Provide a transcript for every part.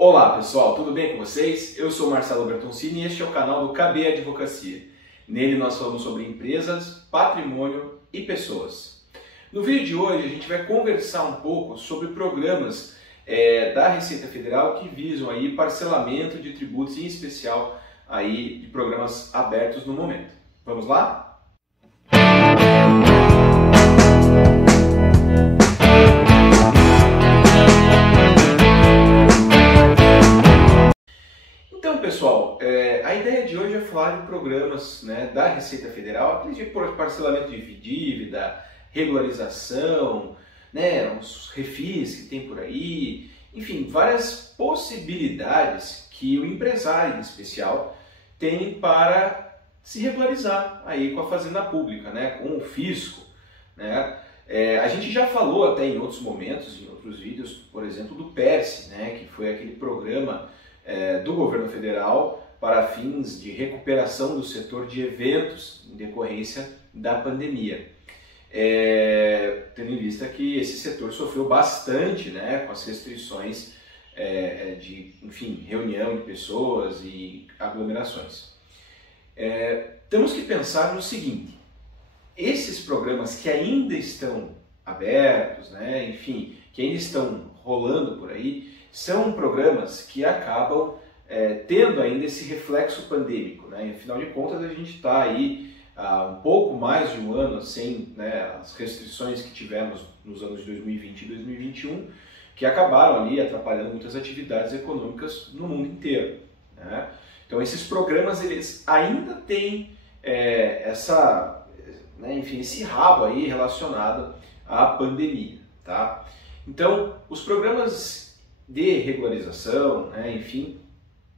Olá pessoal, tudo bem com vocês? Eu sou Marcelo Bertoncini e este é o canal do KB Advocacia. Nele nós falamos sobre empresas, patrimônio e pessoas. No vídeo de hoje a gente vai conversar um pouco sobre programas da Receita Federal que visam aí parcelamento de tributos, em especial aí de programas abertos no momento. Vamos lá? Então, pessoal, a ideia de hoje é falar de programas, da Receita Federal, aqueles de parcelamento de dívida, regularização, os refis que tem por aí, enfim, várias possibilidades que o empresário, em especial, tem para se regularizar aí com a Fazenda Pública, com o fisco. A gente já falou até em outros momentos, em outros vídeos, por exemplo, do PERSE, que foi aquele programa do governo federal para fins de recuperação do setor de eventos em decorrência da pandemia. Tendo em vista que esse setor sofreu bastante com as restrições de, enfim, reunião de pessoas e aglomerações. Temos que pensar no seguinte: esses programas que ainda estão abertos, enfim, que ainda estão rolando por aí, são programas que acabam tendo ainda esse reflexo pandêmico. Afinal de contas, a gente está aí há um pouco mais de um ano sem as restrições que tivemos nos anos de 2020 e 2021, que acabaram ali atrapalhando muitas atividades econômicas no mundo inteiro. Então, esses programas eles ainda têm esse rabo aí relacionado à pandemia. Então, os programas de regularização, enfim,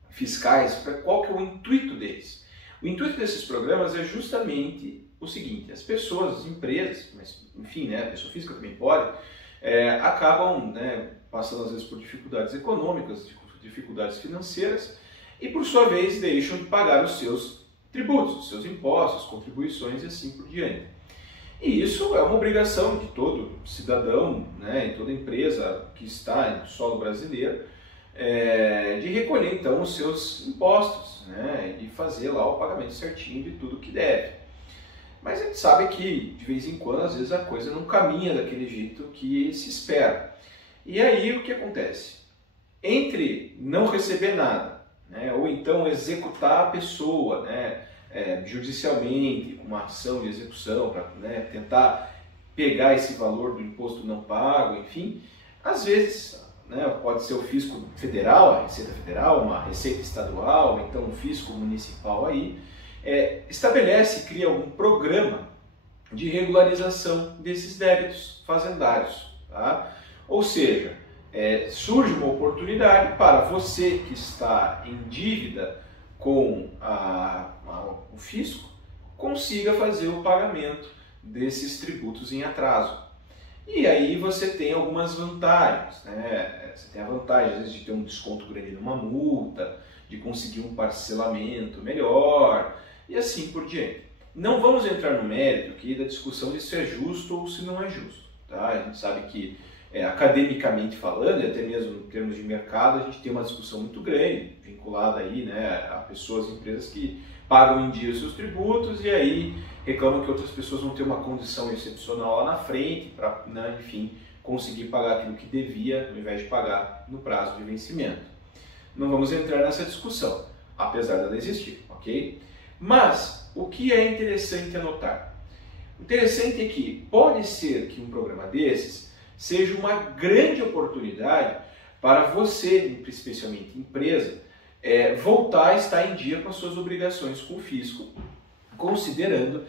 fiscais, qual que é o intuito deles? O intuito desses programas é justamente o seguinte: as pessoas, as empresas, mas enfim, a pessoa física também pode, acabam passando às vezes por dificuldades econômicas, dificuldades financeiras, e por sua vez deixam de pagar os seus tributos, os seus impostos, contribuições e assim por diante. E isso é uma obrigação de todo cidadão, e toda empresa que está no solo brasileiro, de recolher então os seus impostos, e fazer lá o pagamento certinho de tudo que deve. Mas a gente sabe que de vez em quando, às vezes, a coisa não caminha daquele jeito que se espera. E aí o que acontece? Entre não receber nada, ou então executar a pessoa, judicialmente, com uma ação de execução para tentar pegar esse valor do imposto não pago, enfim, às vezes pode ser o fisco federal, a Receita Federal, uma Receita Estadual, ou então um fisco municipal aí, estabelece, cria algum programa de regularização desses débitos fazendários. Ou seja, surge uma oportunidade para você que está em dívida com o fisco, consiga fazer o pagamento desses tributos em atraso. E aí você tem algumas vantagens. Você tem a vantagem, às vezes, de ter um desconto grande numa multa, de conseguir um parcelamento melhor, e assim por diante. Não vamos entrar no mérito aqui da discussão de se é justo ou se não é justo. A gente sabe que, academicamente falando, e até mesmo em termos de mercado, a gente tem uma discussão muito grande, vinculada aí, a pessoas e empresas que pagam em dia os seus tributos e aí reclamam que outras pessoas vão ter uma condição excepcional lá na frente para, enfim, conseguir pagar aquilo que devia, ao invés de pagar no prazo de vencimento. Não vamos entrar nessa discussão, apesar dela existir, ok? Mas o que é interessante anotar? O interessante é que pode ser que um programa desses seja uma grande oportunidade para você, especialmente empresa, voltar a estar em dia com as suas obrigações com o fisco, considerando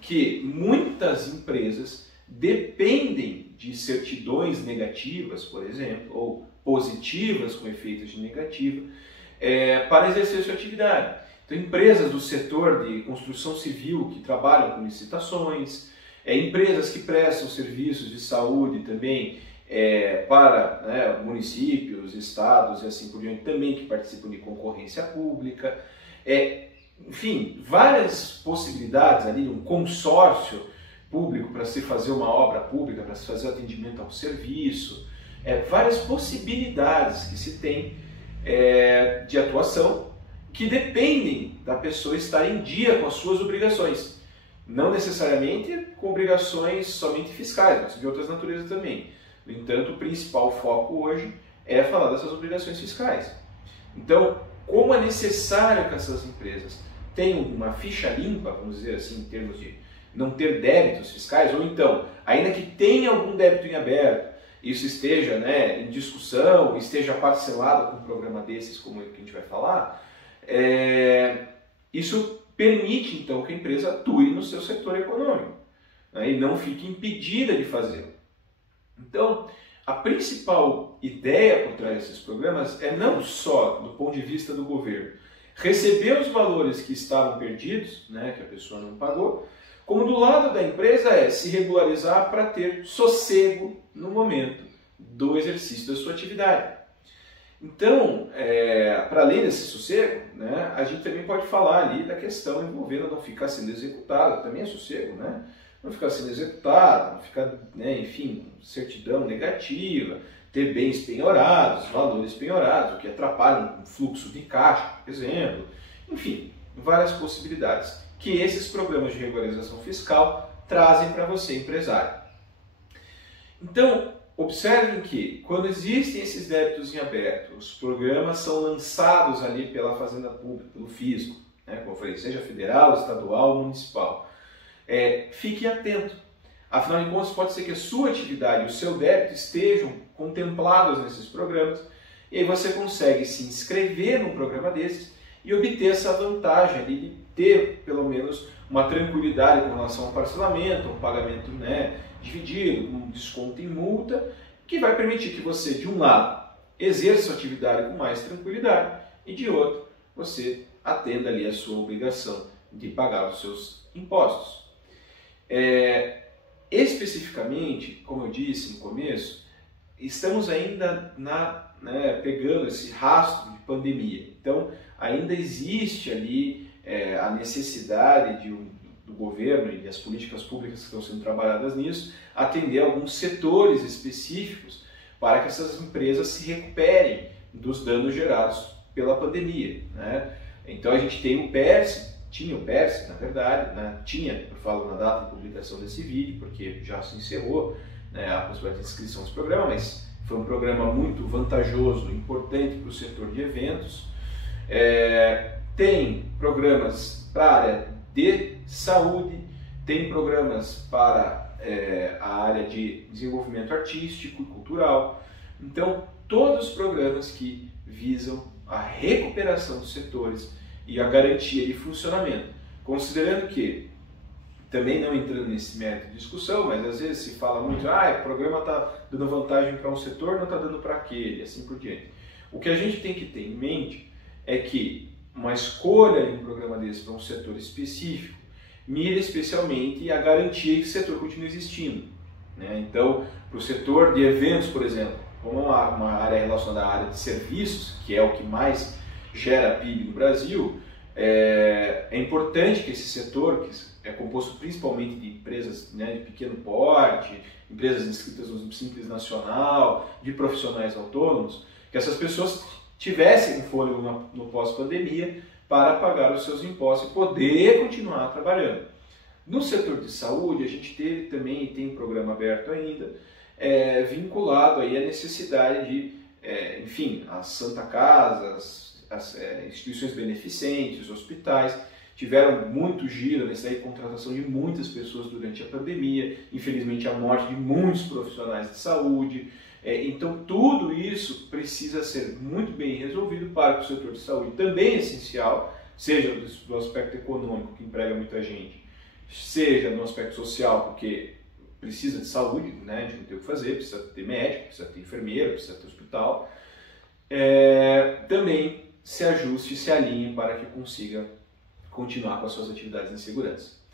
que muitas empresas dependem de certidões negativas, por exemplo, ou positivas com efeitos de negativa, para exercer sua atividade. Então, empresas do setor de construção civil que trabalham com licitações, empresas que prestam serviços de saúde também para municípios, estados e assim por diante, também que participam de concorrência pública. Enfim, várias possibilidades ali, um consórcio público para se fazer uma obra pública, para se fazer o atendimento ao serviço, várias possibilidades que se tem de atuação que dependem da pessoa estar em dia com as suas obrigações. Não necessariamente com obrigações somente fiscais, mas de outras naturezas também. No entanto, o principal foco hoje é falar dessas obrigações fiscais. Então, como é necessário que essas empresas tenham uma ficha limpa, vamos dizer assim, em termos de não ter débitos fiscais, ou então, ainda que tenha algum débito em aberto, isso esteja em discussão, esteja parcelado com um programa desses, como o que a gente vai falar, isso permite, então, que a empresa atue no seu setor econômico, né, e não fique impedida de fazê-lo. Então, a principal ideia por trás desses programas é não só, do ponto de vista do governo, receber os valores que estavam perdidos, que a pessoa não pagou, como do lado da empresa é se regularizar para ter sossego no momento do exercício da sua atividade. Então, para além desse sossego, a gente também pode falar ali da questão envolvendo não ficar sendo executado, também é sossego, não ficar sendo executado, não ficar, enfim, certidão negativa, ter bens penhorados, valores penhorados, o que atrapalha o fluxo de caixa, por exemplo. Enfim, várias possibilidades que esses programas de regularização fiscal trazem para você, empresário. Então, observem que quando existem esses débitos em aberto, os programas são lançados ali pela Fazenda Pública, pelo Fisco, como eu falei, seja federal, estadual ou municipal. Fique atento. Afinal de contas, pode ser que a sua atividade e o seu débito estejam contemplados nesses programas e aí você consegue se inscrever num programa desses e obter essa vantagem ali de ter, pelo menos, uma tranquilidade com relação ao parcelamento, um pagamento dividido, um desconto em multa, que vai permitir que você, de um lado, exerça a atividade com mais tranquilidade e, de outro, você atenda ali a sua obrigação de pagar os seus impostos. Especificamente, como eu disse no começo, estamos ainda pegando esse rastro de pandemia. Então, ainda existe ali a necessidade do governo e das políticas públicas que estão sendo trabalhadas nisso, atender alguns setores específicos para que essas empresas se recuperem dos danos gerados pela pandemia. Então a gente tem o PERSE, tinha o PERSE, na verdade, eu falo na data de publicação desse vídeo, porque já se encerrou a possibilidade de inscrição desse programa, mas foi um programa muito vantajoso, importante para o setor de eventos. Tem programas para a área de saúde, tem programas para a área de desenvolvimento artístico e cultural. Então, todos os programas que visam a recuperação dos setores e a garantia de funcionamento. Considerando que, também não entrando nesse mérito de discussão, mas às vezes se fala muito, o programa está dando vantagem para um setor, não está dando para aquele, assim por diante. O que a gente tem que ter em mente é que uma escolha de um programa desse para um setor específico mira especialmente a garantia que o setor continue existindo. Então, para o setor de eventos, por exemplo, como uma área relacionada à área de serviços, que é o que mais gera PIB no Brasil, é importante que esse setor, que é composto principalmente de empresas de pequeno porte, empresas inscritas no Simples Nacional, de profissionais autônomos, que essas pessoas tivessem um fôlego no pós-pandemia para pagar os seus impostos e poder continuar trabalhando. No setor de saúde, a gente teve também, e tem um programa aberto ainda, vinculado aí à necessidade de, enfim, as Santa Casas, as instituições beneficentes, os hospitais, tiveram muito giro nessa contratação de muitas pessoas durante a pandemia, infelizmente a morte de muitos profissionais de saúde. Então tudo isso precisa ser muito bem resolvido para que o setor de saúde também é essencial, seja do aspecto econômico, que emprega muita gente, seja no aspecto social, porque precisa de saúde, de não ter o que fazer, precisa ter médico, precisa ter enfermeiro, precisa ter hospital, também se ajuste, se alinhe para que consiga continuar com as suas atividades em segurança.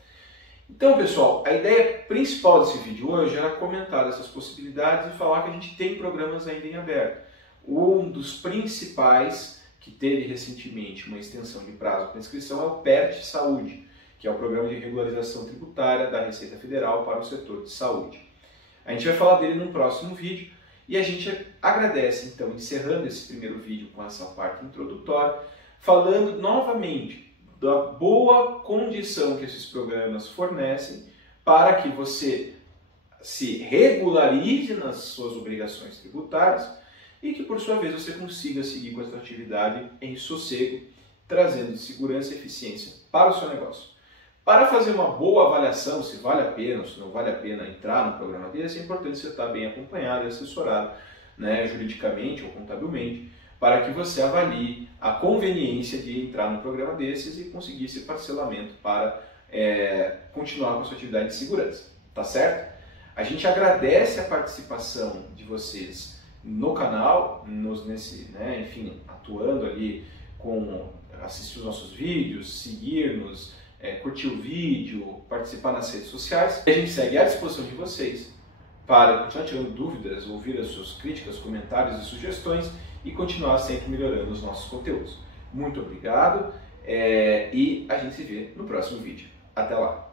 Então, pessoal, a ideia principal desse vídeo hoje era comentar essas possibilidades e falar que a gente tem programas ainda em aberto. Um dos principais, que teve recentemente uma extensão de prazo para inscrição, é o PERT Saúde, que é o Programa de Regularização Tributária da Receita Federal para o setor de saúde. A gente vai falar dele num próximo vídeo E a gente agradece, então, encerrando esse primeiro vídeo com essa parte introdutória, falando novamente da boa condição que esses programas fornecem para que você se regularize nas suas obrigações tributárias e que, por sua vez, você consiga seguir com a sua atividade em sossego, trazendo segurança e eficiência para o seu negócio. Para fazer uma boa avaliação, se vale a pena ou se não vale a pena entrar no programa desse, é importante você estar bem acompanhado e assessorado, né, juridicamente ou contabilmente, para que você avalie a conveniência de entrar no programa desses e conseguir esse parcelamento para continuar com a sua atividade de segurança. Tá certo? A gente agradece a participação de vocês no canal, enfim, atuando ali assistir os nossos vídeos, seguir-nos, curtir o vídeo, participar nas redes sociais. E a gente segue à disposição de vocês para continuar tirando dúvidas, ouvir as suas críticas, comentários e sugestões e continuar sempre melhorando os nossos conteúdos. Muito obrigado e a gente se vê no próximo vídeo. Até lá!